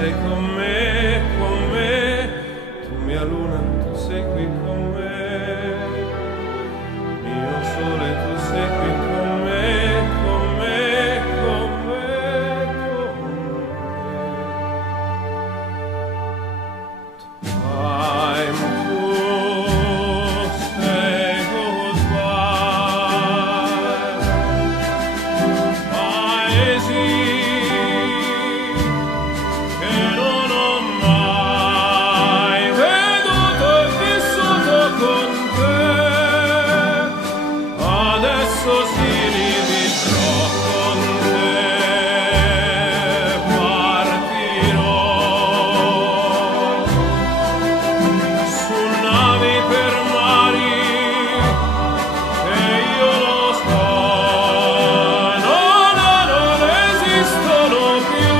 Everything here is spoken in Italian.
sei con me, tu mia luna, tu sei qui con me, mio sole, tu sei qui con me, con me, con me, con me. Time to say goodbye. Paesi che non ho mai veduto e vissuto con te, adesso si rivivrò con te, partirò su navi per mari e io lo so, non esistono più.